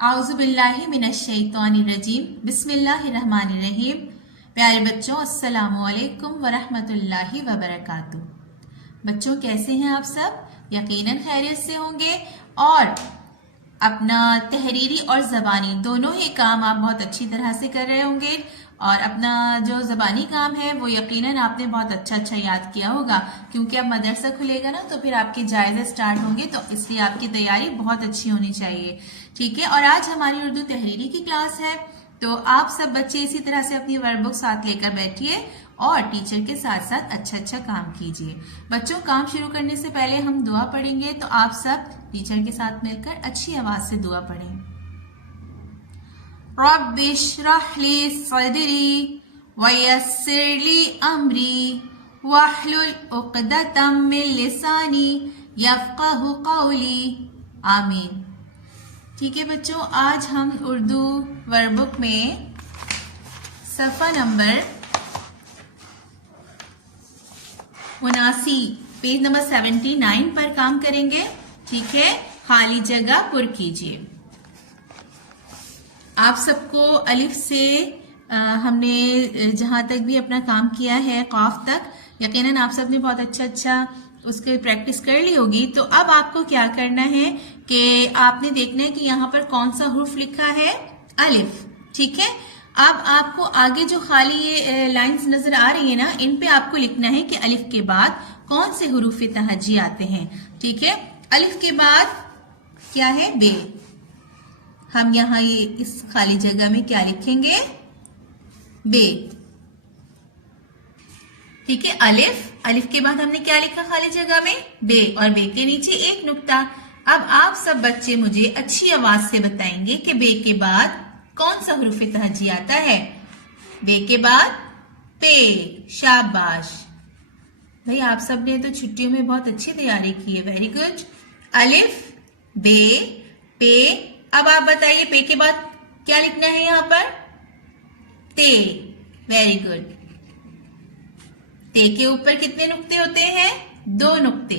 आउज़ुबिल्लाहि मिनश्शैतानिर्रजीम बिस्मिल्लाहिर्रहमानिर्रहीम। प्यारे बच्चों, अस्सलामु अलैकुम वरहमतुल्लाहि वबरकातुह। बच्चों, कैसे हैं आप सब? यकीनन खैरियत से होंगे और अपना तहरीरी और ज़बानी दोनों ही काम आप बहुत अच्छी तरह से कर रहे होंगे। और अपना जो ज़बानी काम है वो यकीनन आपने बहुत अच्छा याद किया होगा, क्योंकि अब मदरसा खुलेगा ना, तो फिर आपके जायज़े स्टार्ट होंगे, तो इसलिए आपकी तैयारी बहुत अच्छी होनी चाहिए। ठीक है। और आज हमारी उर्दू तहरीरी की क्लास है, तो आप सब बच्चे इसी तरह से अपनी वर्कबुक साथ लेकर बैठिए और टीचर के साथ साथ अच्छा काम कीजिए। बच्चों, काम शुरू करने से पहले हम दुआ पढ़ेंगे, तो आप सब टीचर के साथ मिलकर अच्छी आवाज से दुआ पढ़ें। रब्बि इश्रह ली सदरी वयस्सिर ली अमरी वहलुल उक़दतम मिन लिसानी यफ़क़हु क़ौली। आमीन। ठीक है बच्चों, आज हम उर्दू वर्कबुक में सफ़ा नंबर 79 पेज नंबर 79 पर काम करेंगे। ठीक है। खाली जगह पुर कीजिए। आप सबको अलिफ से हमने जहां तक भी अपना काम किया है कॉफ तक, यकीनन आप सबने बहुत अच्छा उसकी प्रैक्टिस कर ली होगी। तो अब आपको क्या करना है कि आपने देखना है कि यहाँ पर कौन सा हुर्फ लिखा है, अलिफ। ठीक है। अब आपको आगे जो खाली ये लाइंस नजर आ रही है ना, इन पे आपको लिखना है कि अलिफ के बाद कौन से हुरूफ तहज्जी आते हैं। ठीक है। अलिफ के बाद क्या है? बे। हम यहाँ ये इस खाली जगह में क्या लिखेंगे? बे। ठीक है। अलिफ के बाद हमने क्या लिखा खाली जगह में? बे। और बे के नीचे एक नुक्ता। अब आप सब बच्चे मुझे अच्छी आवाज से बताएंगे कि बे के बाद कौन सा हुरूफ तहज्जी आता है। बे के बाद पे। शाबाश भाई, आप सब ने तो छुट्टियों में बहुत अच्छी तैयारी की है। Very good. अलिफ, बे, पे। अब आप बताइए पे के बाद क्या लिखना है यहाँ पर? ते। Very good. ते के ऊपर कितने नुक्ते होते हैं? 2 नुक्ते।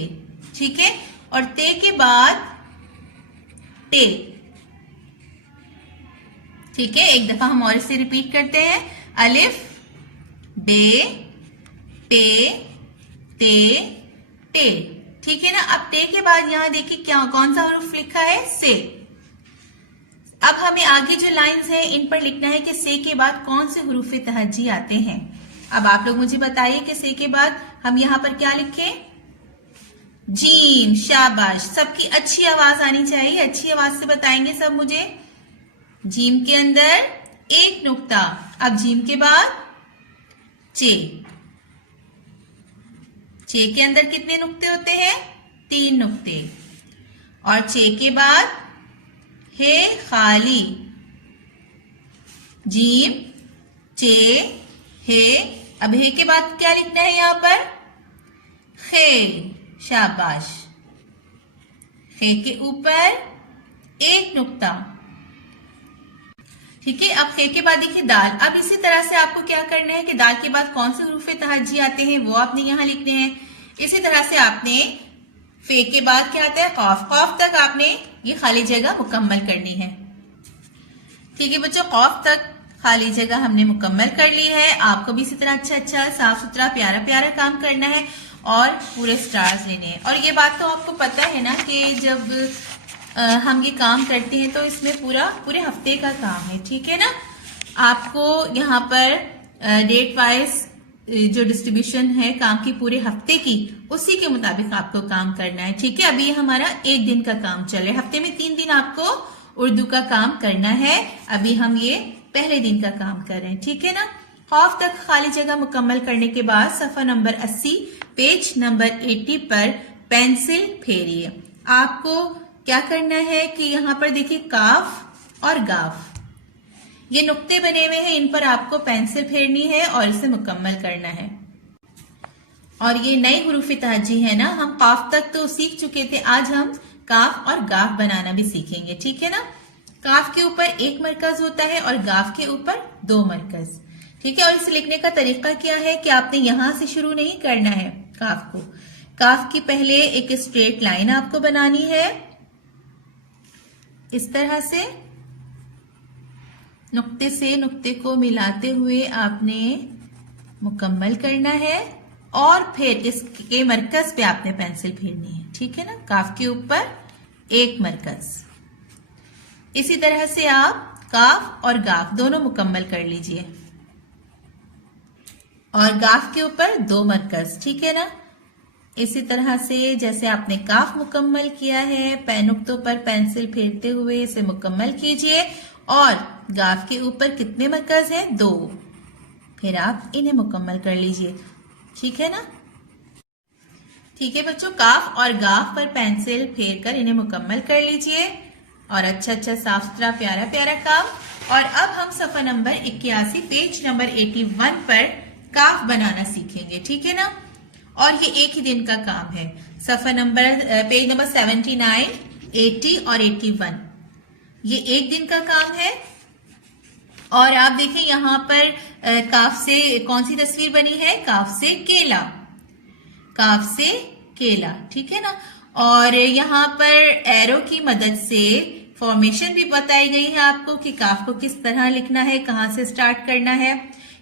ठीक है। और ते के बाद टे। ठीक है। एक दफा हम और इसे रिपीट करते हैं। अलिफ, बे, पे, ते, टे। ठीक है ना। अब टे के बाद यहां देखिए क्या कौन सा हुरूफ लिखा है? से। अब हमें आगे जो लाइंस हैं इन पर लिखना है कि से के बाद कौन से हुरूफ तहज्जी आते हैं। अब आप लोग मुझे बताइए कि से के बाद हम यहाँ पर क्या लिखें? जीम। शाबाश। सबकी अच्छी आवाज आनी चाहिए, अच्छी आवाज से बताएंगे सब मुझे। जीम के अंदर एक नुक्ता। अब जीम के बाद चे। चे के अंदर कितने नुक्ते होते हैं? 3 नुक्ते। और चे के बाद हे खाली। जीम, चे, हे। अब हे के बाद क्या लिखना है यहाँ पर? खे। शाबाश। खे के ऊपर एक नुक्ता। ठीक है। अब खे के बाद देखिए दाल। अब इसी तरह से आपको क्या करना है कि दाल के बाद कौन से हुरूफ तहज्जी आते हैं वो आपने यहाँ लिखने हैं। इसी तरह से आपने फे के बाद क्या आता है? कौफ। कौफ तक आपने ये खाली जगह मुकम्मल करनी है। ठीक है बच्चों, कौफ तक खाली जगह हमने मुकम्मल कर ली है। आपको भी इसी तरह अच्छा साफ सुथरा प्यारा काम करना है और पूरे स्टार्स लेने हैं। और ये बात तो आपको पता है ना कि जब हम ये काम करते हैं तो इसमें पूरे हफ्ते का काम है। ठीक है ना। आपको यहाँ पर डेट वाइज जो डिस्ट्रीब्यूशन है काम की पूरे हफ्ते की, उसी के मुताबिक आपको काम करना है। ठीक है। अभी ये हमारा 1 दिन का काम चल रहा है। हफ्ते में 3 दिन आपको उर्दू का काम करना है। अभी हम ये पहले दिन का काम कर रहे हैं। ठीक है ना। खौफ तक खाली जगह मुकम्मल करने के बाद सफा नंबर 80 पेज नंबर 80 पर पेंसिल फेरिए। आपको क्या करना है कि यहाँ पर देखिए काफ और गाफ, ये नुक्ते बने हुए हैं, इन पर आपको पेंसिल फेरनी है और इसे मुकम्मल करना है। और ये नए हुरूफ तहज्जी है ना, हम काफ तक तो सीख चुके थे, आज हम काफ और गाफ बनाना भी सीखेंगे। ठीक है ना। काफ के ऊपर 1 मरकज होता है और गाफ के ऊपर 2 मरकज। ठीक है। और इसे लिखने का तरीका क्या है कि आपने यहां से शुरू नहीं करना है काफ को। काफ की पहले एक स्ट्रेट लाइन आपको बनानी है इस तरह से। नुक्ते से नुक्ते को मिलाते हुए आपने मुकम्मल करना है और फिर इसके मरकज पे आपने पेंसिल फेरनी है, ठीक है ना। काफ के ऊपर एक मरकज। इसी तरह से आप काफ और गाफ दोनों मुकम्मल कर लीजिए और गाफ के ऊपर दो मरकज, ठीक है ना। इसी तरह से जैसे आपने काफ मुकम्मल किया है, नुक्तों पर पेंसिल फेरते हुए इसे मुकम्मल कीजिए और गाफ के ऊपर कितने मरकज हैं? दो। फिर आप इन्हें मुकम्मल कर लीजिए, ठीक है ना। ठीक है बच्चों, काफ और गाफ पर पेंसिल फेर कर इन्हें मुकम्मल कर लीजिए और अच्छा अच्छा साफ सुथरा प्यारा प्यारा काम। और अब हम सफा नंबर 81 पेज नंबर 81 पर काफ बनाना सीखेंगे, ठीक है ना। और ये एक ही दिन का काम है। सफा नंबर पेज नंबर 79, 80 और 81 ये एक दिन का काम है। और आप देखें यहाँ पर काफ से कौन सी तस्वीर बनी है? काफ से केला, काफ से केला, ठीक है ना। और यहाँ पर एरो की मदद से फॉर्मेशन भी बताई गई है आपको कि काफ को किस तरह लिखना है, कहाँ से स्टार्ट करना है।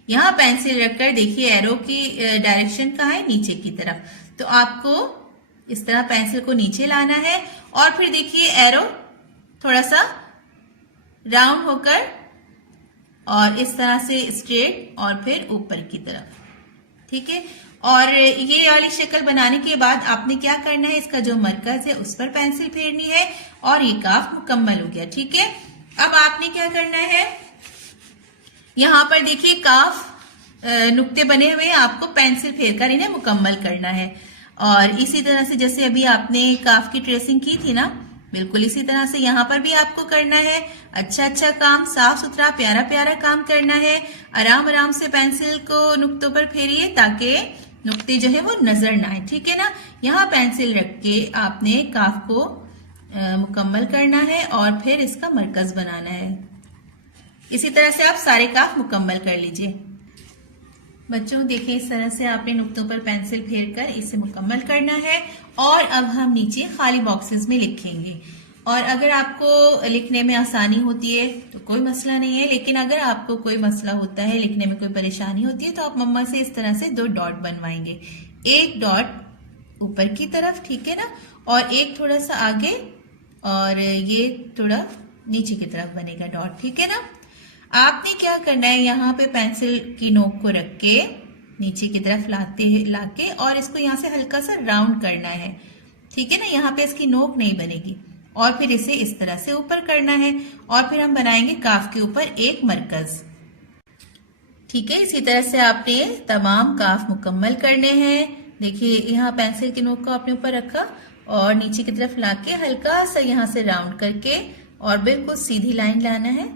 यहाँ पेंसिल रखकर देखिए एरो की डायरेक्शन कहाँ है? नीचे की तरफ। तो आपको इस तरह पेंसिल को नीचे लाना है और फिर देखिए एरो थोड़ा सा राउंड होकर और इस तरह से स्ट्रेट और फिर ऊपर की तरफ, ठीक है। और ये वाली शक्ल बनाने के बाद आपने क्या करना है? इसका जो मरकज है उस पर पेंसिल फेरनी है और ये काफ मुकम्मल हो गया, ठीक है। अब आपने क्या करना है? यहाँ पर देखिए काफ नुक्ते बने हुए, आपको पेंसिल फेर कर इन्हें मुकम्मल करना है। और इसी तरह से जैसे अभी आपने काफ की ट्रेसिंग की थी ना, बिल्कुल इसी तरह से यहाँ पर भी आपको करना है। अच्छा अच्छा काम, साफ सुथरा प्यारा प्यारा काम करना है। आराम आराम से पेंसिल को नुक्तों पर फेरिए ताकि नुक्ते जो है वो नजर ना आए, ठीक है ना। यहाँ पेंसिल रख के आपने काफ को मुकम्मल करना है और फिर इसका मरकज बनाना है। इसी तरह से आप सारे काफ मुकम्मल कर लीजिए। बच्चों देखिए इस तरह से आपने नुक्तों पर पेंसिल फेर कर इसे मुकम्मल करना है। और अब हम नीचे खाली बॉक्सेस में लिखेंगे। और अगर आपको लिखने में आसानी होती है तो कोई मसला नहीं है, लेकिन अगर आपको कोई मसला होता है, लिखने में कोई परेशानी होती है, तो आप मम्मा से इस तरह से दो डॉट बनवाएंगे। एक डॉट ऊपर की तरफ, ठीक है ना, और एक थोड़ा सा आगे और ये थोड़ा नीचे की तरफ बनेगा डॉट, ठीक है ना। आपने क्या करना है? यहाँ पे पेंसिल की नोक को रख के नीचे की तरफ लाके और इसको यहाँ से हल्का सा राउंड करना है, ठीक है ना। यहाँ पे इसकी नोक नहीं बनेगी और फिर इसे इस तरह से ऊपर करना है और फिर हम बनाएंगे काफ के ऊपर एक मरकज, ठीक है। इसी तरह से आपने तमाम काफ मुकम्मल करने हैं। देखिए यहाँ पेंसिल की नोक को आपने ऊपर रखा और नीचे की तरफ लाके हल्का सा यहाँ से राउंड करके और बिल्कुल सीधी लाइन लाना है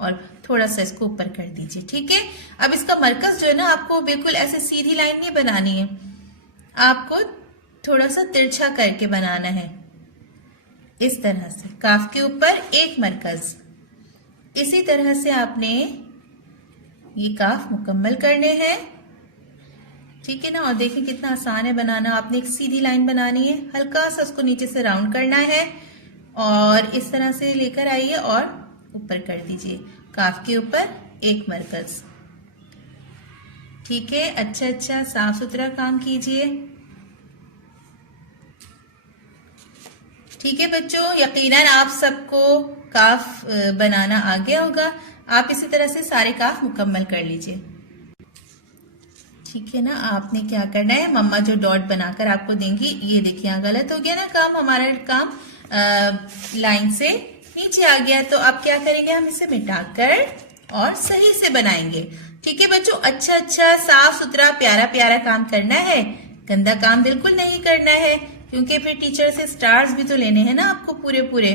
और थोड़ा सा इसको ऊपर कर दीजिए, ठीक है। अब इसका मरकज जो है ना, आपको बिल्कुल ऐसे सीधी लाइन नहीं बनानी है, आपको थोड़ा सा तिरछा करके बनाना है। इस तरह से काफ के ऊपर एक मरकज। इसी तरह से आपने ये काफ मुकम्मल करने हैं, ठीक है ना। और देखिए कितना आसान है बनाना। आपने एक सीधी लाइन बनानी है, हल्का सा उसको नीचे से राउंड करना है और इस तरह से लेकर आइए और ऊपर कर दीजिए। काफ के ऊपर एक मरकज, ठीक है। अच्छा अच्छा साफ सुथरा काम कीजिए, ठीक है बच्चों। यकीनन आप सबको काफ बनाना आ गया होगा। आप इसी तरह से सारे काफ मुकम्मल कर लीजिए, ठीक है ना। आपने क्या करना है? मम्मा जो डॉट बनाकर आपको देंगी, ये देखिए यहाँ गलत हो गया ना काम, हमारा काम लाइन से नीचे आ गया। तो अब क्या करेंगे? हम इसे मिटाकर और सही से बनाएंगे, ठीक है बच्चों। अच्छा अच्छा साफ सुथरा प्यारा प्यारा काम करना है, गंदा काम बिल्कुल नहीं करना है, क्योंकि फिर टीचर से स्टार्स भी तो लेने हैं ना आपको पूरे पूरे,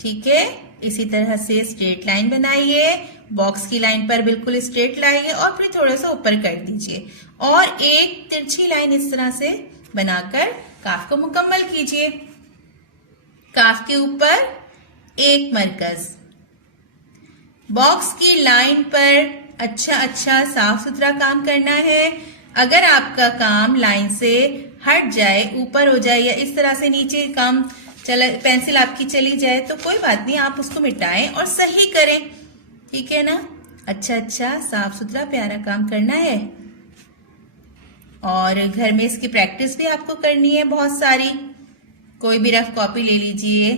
ठीक है। इसी तरह से स्ट्रेट लाइन बनाइए, बॉक्स की लाइन पर बिल्कुल स्ट्रेट लाइए और फिर थोड़ा सा ऊपर कर दीजिए और एक तिरछी लाइन इस तरह से बनाकर काफ को मुकम्मल कीजिए। काफ के ऊपर एक मरकज। बॉक्स की लाइन पर अच्छा अच्छा साफ सुथरा काम करना है। अगर आपका काम लाइन से हट जाए, ऊपर हो जाए या इस तरह से नीचे काम पेंसिल आपकी चली जाए तो कोई बात नहीं, आप उसको मिटाएं और सही करें, ठीक है ना। अच्छा अच्छा साफ सुथरा प्यारा काम करना है और घर में इसकी प्रैक्टिस भी आपको करनी है बहुत सारी। कोई भी रफ कॉपी ले लीजिए,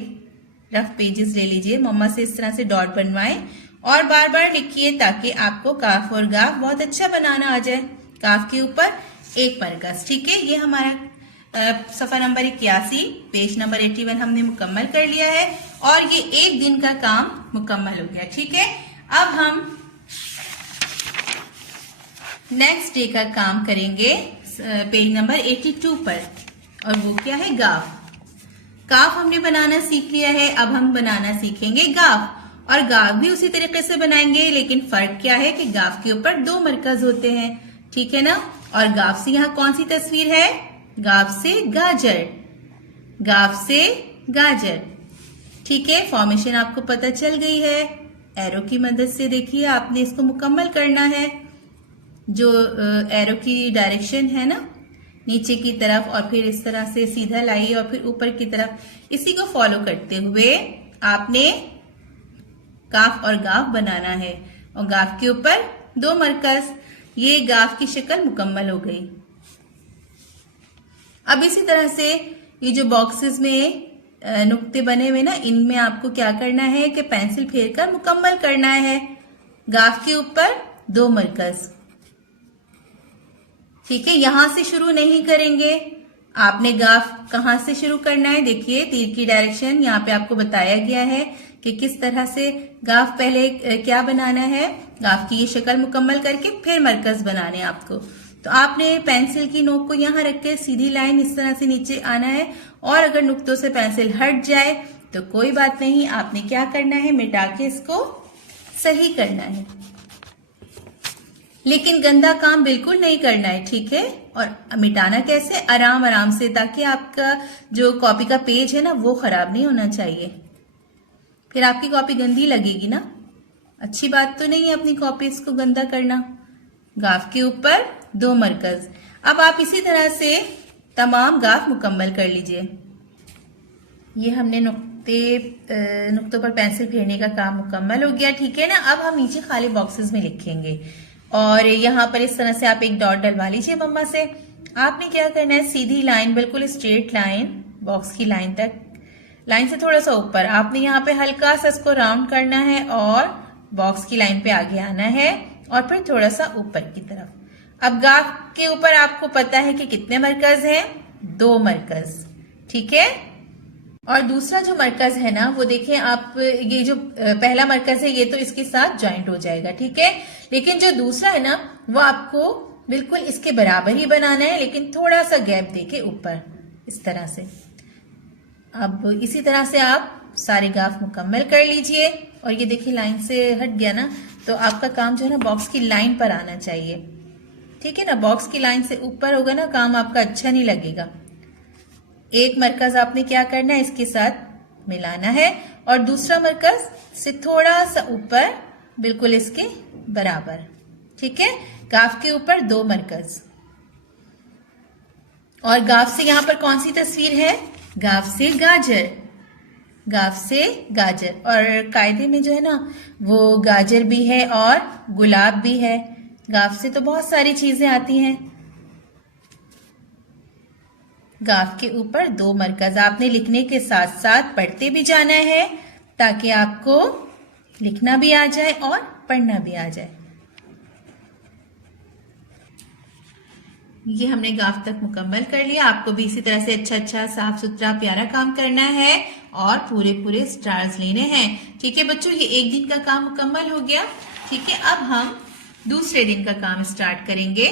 रफ पेजेस ले लीजिए, मम्मा से इस तरह से डॉट बनवाएं और बार बार लिखिए ताकि आपको काफ और गाफ बहुत अच्छा बनाना आ जाए। काफ के ऊपर एक मरकज। ठीक है, ये हमारा सफा नंबर 81 पेज नंबर 81 हमने मुकम्मल कर लिया है और ये एक दिन का काम मुकम्मल हो गया। ठीक है, अब हम नेक्स्ट डे का काम करेंगे पेज नंबर 82 पर और वो क्या है, गाफ। काफ हमने बनाना सीख लिया है, अब हम बनाना सीखेंगे गाफ और गाफ भी उसी तरीके से बनाएंगे, लेकिन फर्क क्या है कि गाफ के ऊपर दो मरकज होते हैं। ठीक है ना। और गाफ से यहाँ कौन सी तस्वीर है, गाफ से गाजर, गाफ से गाजर। ठीक है, फॉर्मेशन आपको पता चल गई है। एरो की मदद से देखिए आपने इसको मुकम्मल करना है। जो एरो की डायरेक्शन है ना, नीचे की तरफ और फिर इस तरह से सीधा लाइए और फिर ऊपर की तरफ, इसी को फॉलो करते हुए आपने काफ और गाफ बनाना है और गाफ के ऊपर दो मरकज। ये गाफ की शक्ल मुकम्मल हो गई। अब इसी तरह से ये जो बॉक्सेस में नुक्ते बने हुए ना, इनमें आपको क्या करना है कि पेंसिल फेर कर मुकम्मल करना है। गाफ के ऊपर दो मरकज। ठीक है, यहां से शुरू नहीं करेंगे, आपने गाफ कहां से शुरू करना है। देखिए तीर की डायरेक्शन यहाँ पे आपको बताया गया है कि किस तरह से गाफ पहले क्या बनाना है। गाफ की ये शक्ल मुकम्मल करके फिर मरकज बनाने आपको। तो आपने पेंसिल की नोक को यहाँ रख के सीधी लाइन इस तरह से नीचे आना है और अगर नुक्तों से पेंसिल हट जाए तो कोई बात नहीं, आपने क्या करना है, मिटा के इसको सही करना है। लेकिन गंदा काम बिल्कुल नहीं करना है। ठीक है, और मिटाना कैसे, आराम आराम से, ताकि आपका जो कॉपी का पेज है ना वो खराब नहीं होना चाहिए। फिर आपकी कॉपी गंदी लगेगी ना, अच्छी बात तो नहीं है अपनी कॉपी इसको गंदा करना। गाफ के ऊपर दो मरकज। अब आप इसी तरह से तमाम गाफ मुकम्मल कर लीजिए। ये हमने नुक्तों पर पेंसिल फेरने का काम मुकम्मल हो गया। ठीक है ना। अब हम नीचे खाली बॉक्सेस में लिखेंगे और यहाँ पर इस तरह से आप एक डॉट डलवा लीजिए मम्मा से। आपने क्या करना है, सीधी लाइन, बिल्कुल स्ट्रेट लाइन, बॉक्स की लाइन तक, लाइन से थोड़ा सा ऊपर आपने यहाँ पे हल्का सा इसको राउंड करना है और बॉक्स की लाइन पे आगे आना है और फिर थोड़ा सा ऊपर की तरफ। अब गाफ के ऊपर आपको पता है कि कितने मरकज हैं, दो मरकज। ठीक है, और दूसरा जो मरकज है ना वो देखें आप, ये जो पहला मरकज है ये तो इसके साथ ज्वाइंट हो जाएगा। ठीक है, लेकिन जो दूसरा है ना वो आपको बिल्कुल इसके बराबर ही बनाना है, लेकिन थोड़ा सा गैप देके ऊपर इस तरह से। अब इसी तरह से आप सारे गाफ मुकम्मल कर लीजिए और ये देखिए लाइन से हट गया ना, तो आपका काम जो है ना बॉक्स की लाइन पर आना चाहिए। ठीक है ना, बॉक्स की लाइन से ऊपर होगा ना काम आपका अच्छा नहीं लगेगा। एक मरकज आपने क्या करना है, इसके साथ मिलाना है और दूसरा मरकज से थोड़ा सा ऊपर, बिल्कुल इसके बराबर। ठीक है, गाफ के ऊपर दो मरकज। और गाफ से यहां पर कौन सी तस्वीर है, गाफ से गाजर, गाफ से गाजर। और कायदे में जो है ना वो गाजर भी है और गुलाब भी है। गाफ से तो बहुत सारी चीजें आती हैं। गाफ के ऊपर दो मरकज। आपने लिखने के साथ साथ पढ़ते भी जाना है ताकि आपको लिखना भी आ जाए और पढ़ना भी आ जाए। ये हमने गाफ तक मुकम्मल कर लिया। आपको भी इसी तरह से अच्छा अच्छा साफ सुथरा प्यारा काम करना है और पूरे पूरे स्टार्स लेने हैं। ठीक है बच्चों, ये एक दिन का काम मुकम्मल हो गया। ठीक है, अब हम दूसरे दिन का काम स्टार्ट करेंगे,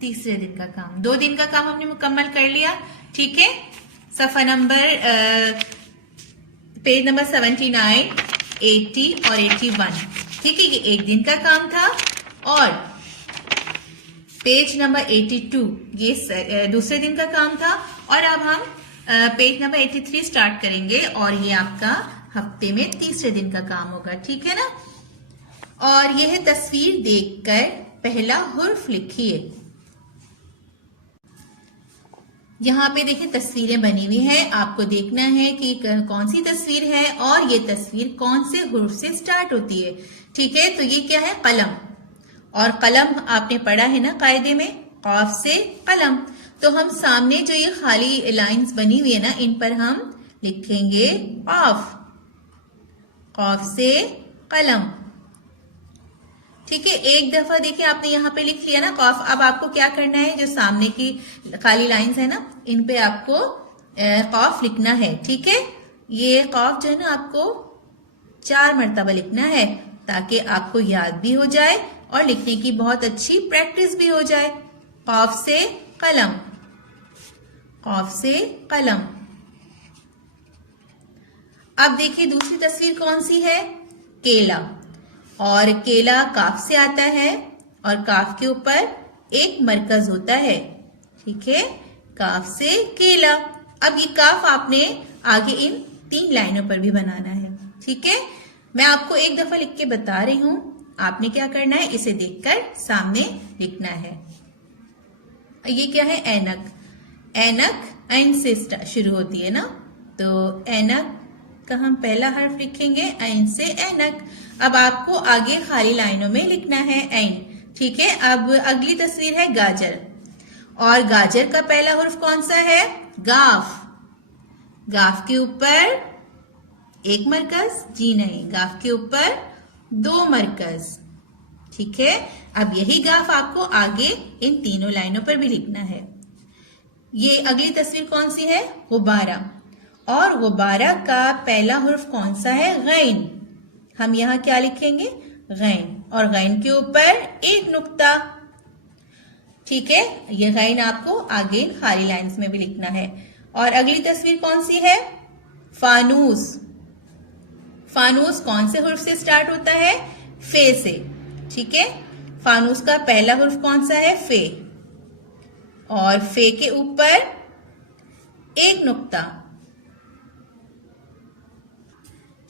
तीसरे दिन का काम। 2 दिन का काम हमने मुकम्मल कर लिया। ठीक है, सफा नंबर पेज नंबर 79, 80 और 81। ठीक है, ये एक दिन का काम था। और पेज नंबर 82 ये दूसरे दिन का काम था। और अब हम पेज नंबर 83 स्टार्ट करेंगे और ये आपका हफ्ते में तीसरे दिन का काम होगा। ठीक है ना। और यह तस्वीर देखकर पहला हुर्फ लिखिए। यहाँ पे देखिए तस्वीरें बनी हुई हैं, आपको देखना है कि कौन सी तस्वीर है और ये तस्वीर कौन से हुर्फ से स्टार्ट होती है। ठीक है, तो ये क्या है? कलम। और कलम आपने पढ़ा है ना कायदे में, कॉफ से कलम। तो हम सामने जो ये खाली लाइंस बनी हुई है ना, इन पर हम लिखेंगे कॉफ, कॉफ से कलम। ठीक है, एक दफा देखिए आपने यहाँ पे लिख लिया ना कॉफ। अब आपको क्या करना है, जो सामने की खाली लाइंस है ना, इन पे आपको कॉफ लिखना है। ठीक है, ये कॉफ जो है ना आपको 4 मरतबा लिखना है, ताकि आपको याद भी हो जाए और लिखने की बहुत अच्छी प्रैक्टिस भी हो जाए। कॉफ से कलम, कॉफ से कलम। अब देखिए दूसरी तस्वीर कौन सी है? केला। और केला काफ से आता है और काफ के ऊपर एक मरकज होता है। ठीक है, काफ से केला। अब ये काफ आपने आगे इन 3 लाइनों पर भी बनाना है। ठीक है, मैं आपको एक दफा लिख के बता रही हूं, आपने क्या करना है, इसे देखकर सामने लिखना है। ये क्या है? ऐनक। ऐनक ऐन से शुरू होती है ना, तो ऐनक का हम पहला हर्फ लिखेंगे ऐन से ऐनक। अब आपको आगे खाली लाइनों में लिखना है ऐन। ठीक है, अब अगली तस्वीर है गाजर। और गाजर का पहला हर्फ कौन सा है? गाफ। गाफ के ऊपर एक मरकज? जी नहीं, गाफ के ऊपर 2 मरकज। ठीक है, अब यही गाफ आपको आगे इन तीनों लाइनों पर भी लिखना है। ये अगली तस्वीर कौन सी है? गुब्बारा। और गुब्बारा का पहला हर्फ कौन सा है? गैन। हम यहाँ क्या लिखेंगे? गैन। और गैन के ऊपर एक नुक्ता। ठीक है, ये गैन आपको आगे खाली लाइंस में भी लिखना है। और अगली तस्वीर कौन सी है? फानूस। फानूस कौन से हर्फ से स्टार्ट होता है? फे से। ठीक है, फानूस का पहला हर्फ कौन सा है? फे। और फे के ऊपर एक नुक्ता।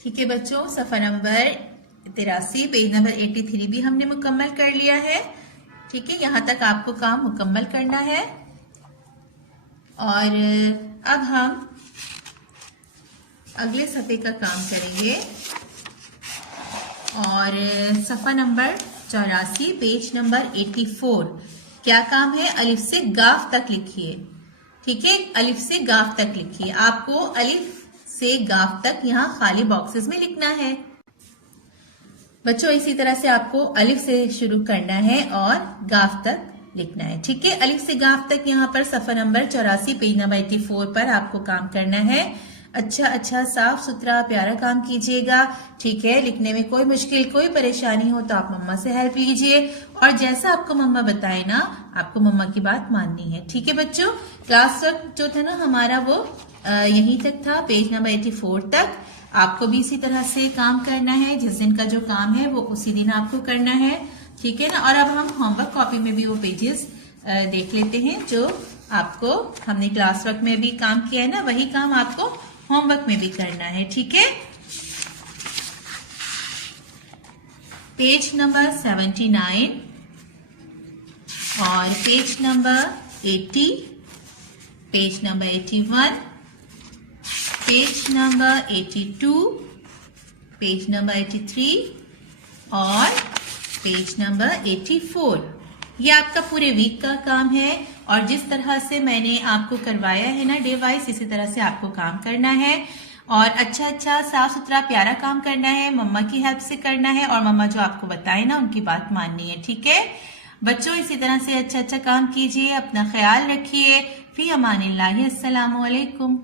ठीक है बच्चों, सफा नंबर 83 पेज नंबर 83 भी हमने मुकम्मल कर लिया है। ठीक है, यहां तक आपको काम मुकम्मल करना है। और अब हम अगले सफ़े का काम करेंगे। और सफ़ा नंबर 84 पेज नंबर 84। क्या काम है? अलिफ से गाफ तक लिखिए। ठीक है, अलिफ से गाफ तक लिखिए। आपको अलिफ से गाफ तक यहाँ खाली बॉक्सेस में लिखना है। बच्चों इसी तरह से आपको अलिफ से शुरू करना है और गाफ तक लिखना है। ठीक है, अलिफ से गाफ तक यहाँ पर सफा नंबर 84 पेज नंबर 84 पर आपको काम करना है। अच्छा साफ सुथरा प्यारा काम कीजिएगा। ठीक है, लिखने में कोई मुश्किल कोई परेशानी हो तो आप मम्मा से हेल्प लीजिए, और जैसा आपको मम्मा बताए ना, आपको मम्मा की बात माननी है। ठीक है बच्चों, क्लास वर्क जो था ना हमारा वो यहीं तक था, पेज नंबर 84 तक। आपको भी इसी तरह से काम करना है। जिस दिन का जो काम है वो उसी दिन आपको करना है। ठीक है ना। और अब हम होमवर्क कॉपी में भी वो पेजेस देख लेते हैं जो आपको हमने क्लास वर्क में भी काम किया है ना, वही काम आपको होमवर्क में भी करना है। ठीक है, पेज नंबर 79 और page number 80, page number 81, page number 82, page number 83 और पेज नंबर 84। ये आपका पूरे वीक का काम है, और जिस तरह से मैंने आपको करवाया है ना डे वाइज, इसी तरह से आपको काम करना है। और अच्छा साफ सुथरा प्यारा काम करना है, मम्मा की हेल्प से करना है, और मम्मा जो आपको बताए ना उनकी बात माननी है। ठीक है बच्चों, इसी तरह से अच्छा काम कीजिए, अपना ख्याल रखिए। फी अमानिल्लाह, अस्सलामु अलैकुम।